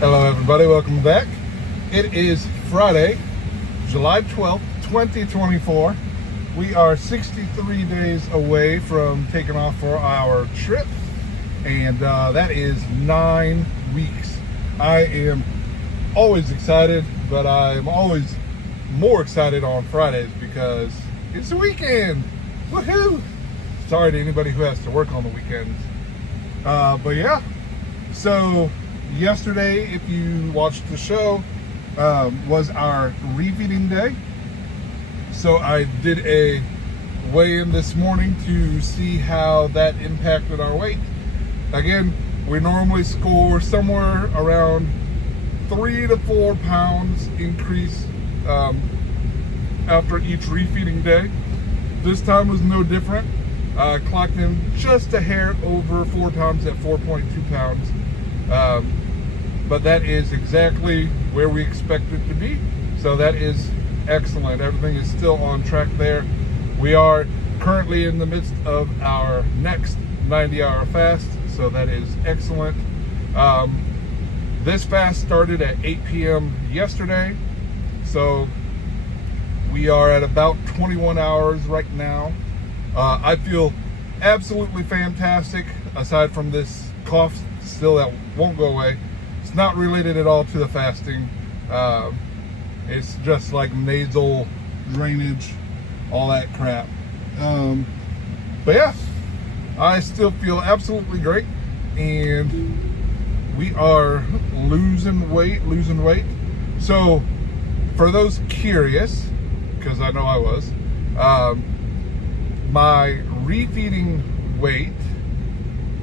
Hello everybody, welcome back. It is Friday, July 12th, 2024. We are 63 days away from taking off for our trip, and that is 9 weeks. I am always excited, but I'm always more excited on Fridays because it's the weekend. Woohoo! Sorry to anybody who has to work on the weekends. But yeah, so yesterday, if you watched the show, was our refeeding day. So I did a weigh-in this morning to see how that impacted our weight. Again, we normally score somewhere around 3 to 4 pounds increase after each refeeding day. This time was no different. Clocked in just a hair over 4 pounds at 4.2 pounds. But that is exactly where we expect it to be. So that is excellent. Everything is still on track there. We are currently in the midst of our next 90-hour fast. So that is excellent. This fast started at 8 p.m. yesterday. So we are at about 21 hours right now. I feel absolutely fantastic, aside from this cough still that won't go away. It's not related at all to the fasting. It's just like nasal drainage, all that crap. But yeah, I still feel absolutely great, and we are losing weight. So for those curious, because I know I was, my refeeding weight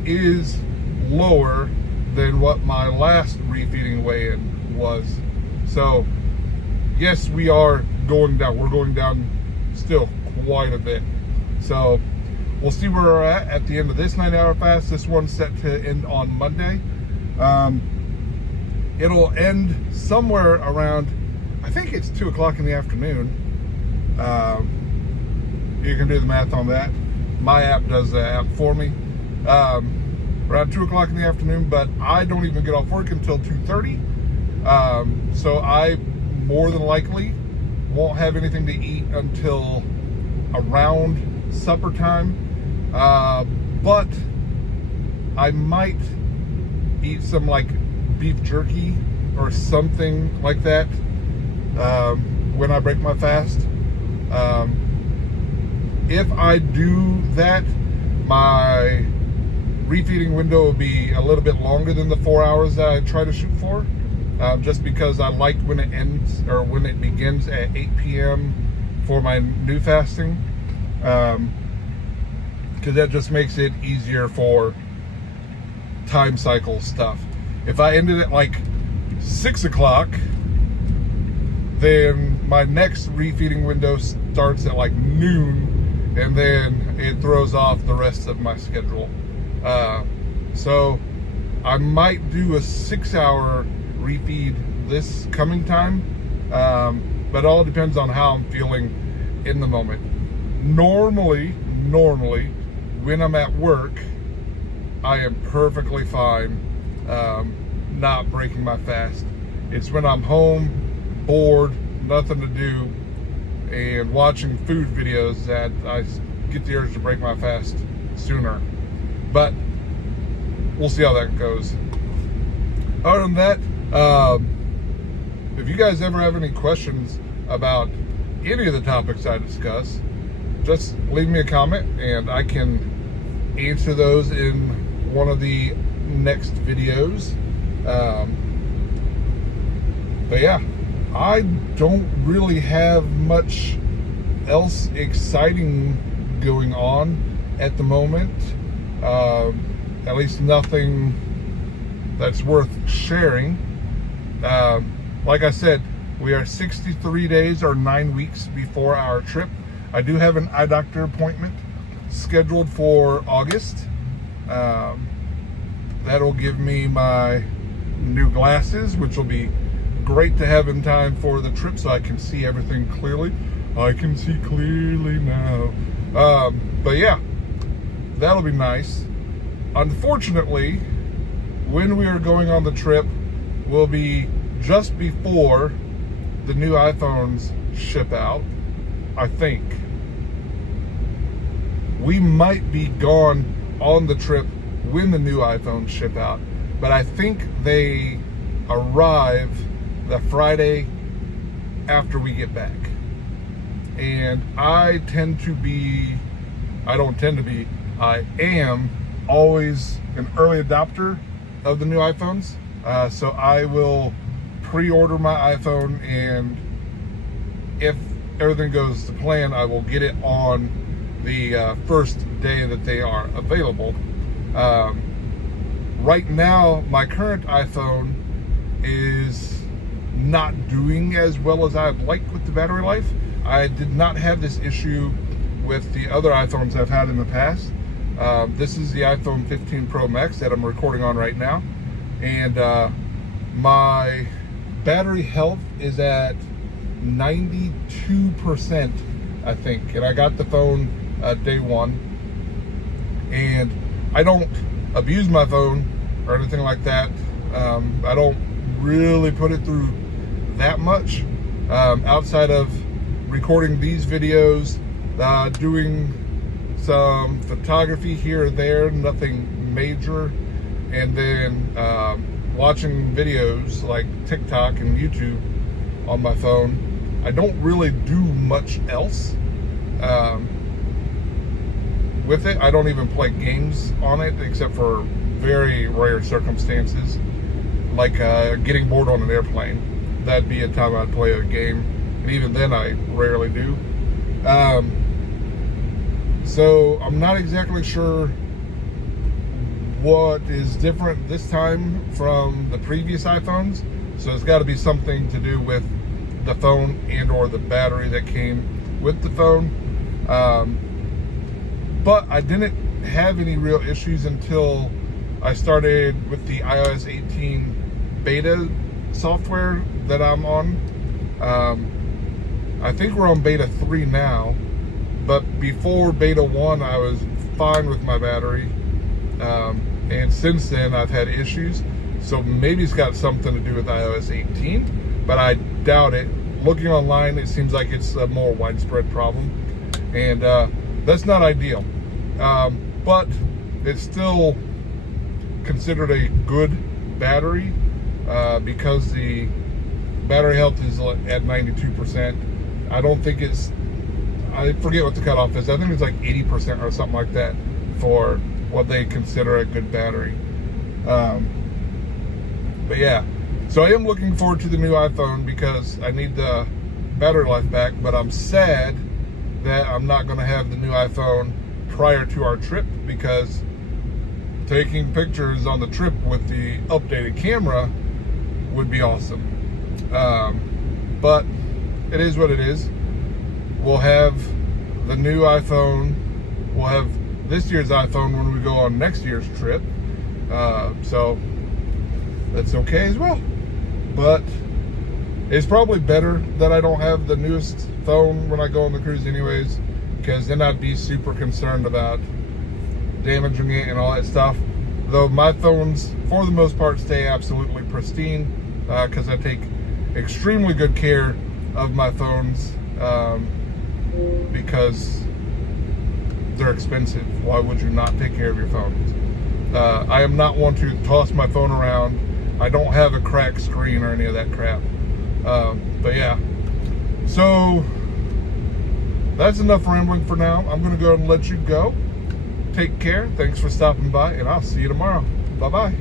is lower than what my last refeeding weigh-in was. So yes, we are going down. We're going down still quite a bit. So we'll see where we're at the end of this 90-hour fast. This one's set to end on Monday. It'll end somewhere around, I think it's 2 o'clock in the afternoon. You can do the math on that. My app does the app for me. Around 2 o'clock in the afternoon, but I don't even get off work until 2:30. So I more than likely won't have anything to eat until around supper time. But I might eat some like beef jerky or something like that when I break my fast. If I do that, my refeeding window will be a little bit longer than the 4 hours that I try to shoot for, just because I like when it ends or when it begins at 8 p.m. for my new fasting, because that just makes it easier for time cycle stuff. If I ended at like 6 o'clock, then my next refeeding window starts at like noon, and then it throws off the rest of my schedule. So I might do a 6-hour refeed this coming time, but it all depends on how I'm feeling in the moment. Normally, when I'm at work, I am perfectly fine not breaking my fast. It's when I'm home, bored, nothing to do, and watching food videos that I get the urge to break my fast sooner. But we'll see how that goes. Other than that, if you guys ever have any questions about any of the topics I discuss, just leave me a comment and I can answer those in one of the next videos. But yeah, I don't really have much else exciting going on at the moment. At least nothing that's worth sharing. Like I said, we are 63 days or 9 weeks before our trip. I do have an eye doctor appointment scheduled for August. That'll give me my new glasses, which will be great to have in time for the trip so I can see everything clearly. I can see clearly now. But yeah, that'll be nice. Unfortunately, when we are going on the trip, will be just before the new iPhones ship out, I think. We might be gone on the trip when the new iPhones ship out, but I think they arrive the Friday after we get back. And I am always an early adopter of the new iPhones. So I will pre-order my iPhone, and if everything goes to plan, I will get it on the first day that they are available. Right now, my current iPhone is not doing as well as I'd like with the battery life. I did not have this issue with the other iPhones I've had in the past. This is the iPhone 15 Pro Max that I'm recording on right now. And my battery health is at 92%, I think. And I got the phone day one. And I don't abuse my phone or anything like that. I don't really put it through that much. Outside of recording these videos, doing some photography here or there, nothing major, and then watching videos like TikTok and YouTube on my phone. I don't really do much else with it. I don't even play games on it except for very rare circumstances, like getting bored on an airplane. That'd be a time I'd play a game, and even then I rarely do. So I'm not exactly sure what is different this time from the previous iPhones. So it's got to be something to do with the phone and or the battery that came with the phone. But I didn't have any real issues until I started with the iOS 18 beta software that I'm on. I think we're on beta 3 now, but before beta 1 I was fine with my battery, and since then I've had issues. So maybe it's got something to do with iOS 18, but I doubt it. Looking online, it seems like it's a more widespread problem, and that's not ideal, but it's still considered a good battery because the battery health is at 92%. I don't think it's, I forget what the cutoff is. I think it's like 80% or something like that for what they consider a good battery. But yeah, so I am looking forward to the new iPhone because I need the battery life back, but I'm sad that I'm not going to have the new iPhone prior to our trip, because taking pictures on the trip with the updated camera would be awesome. But it is what it is. We'll have the new iPhone, we'll have this year's iPhone when we go on next year's trip, so that's okay as well. But it's probably better that I don't have the newest phone when I go on the cruise anyways, because then I'd be super concerned about damaging it and all that stuff. Though my phones, for the most part, stay absolutely pristine, because I take extremely good care of my phones, because they're expensive. Why would you not take care of your phones? I am not one to toss my phone around. I don't have a cracked screen or any of that crap. But yeah, so that's enough rambling for now. I'm going to go and let you go. Take care. Thanks for stopping by, and I'll see you tomorrow. Bye-bye.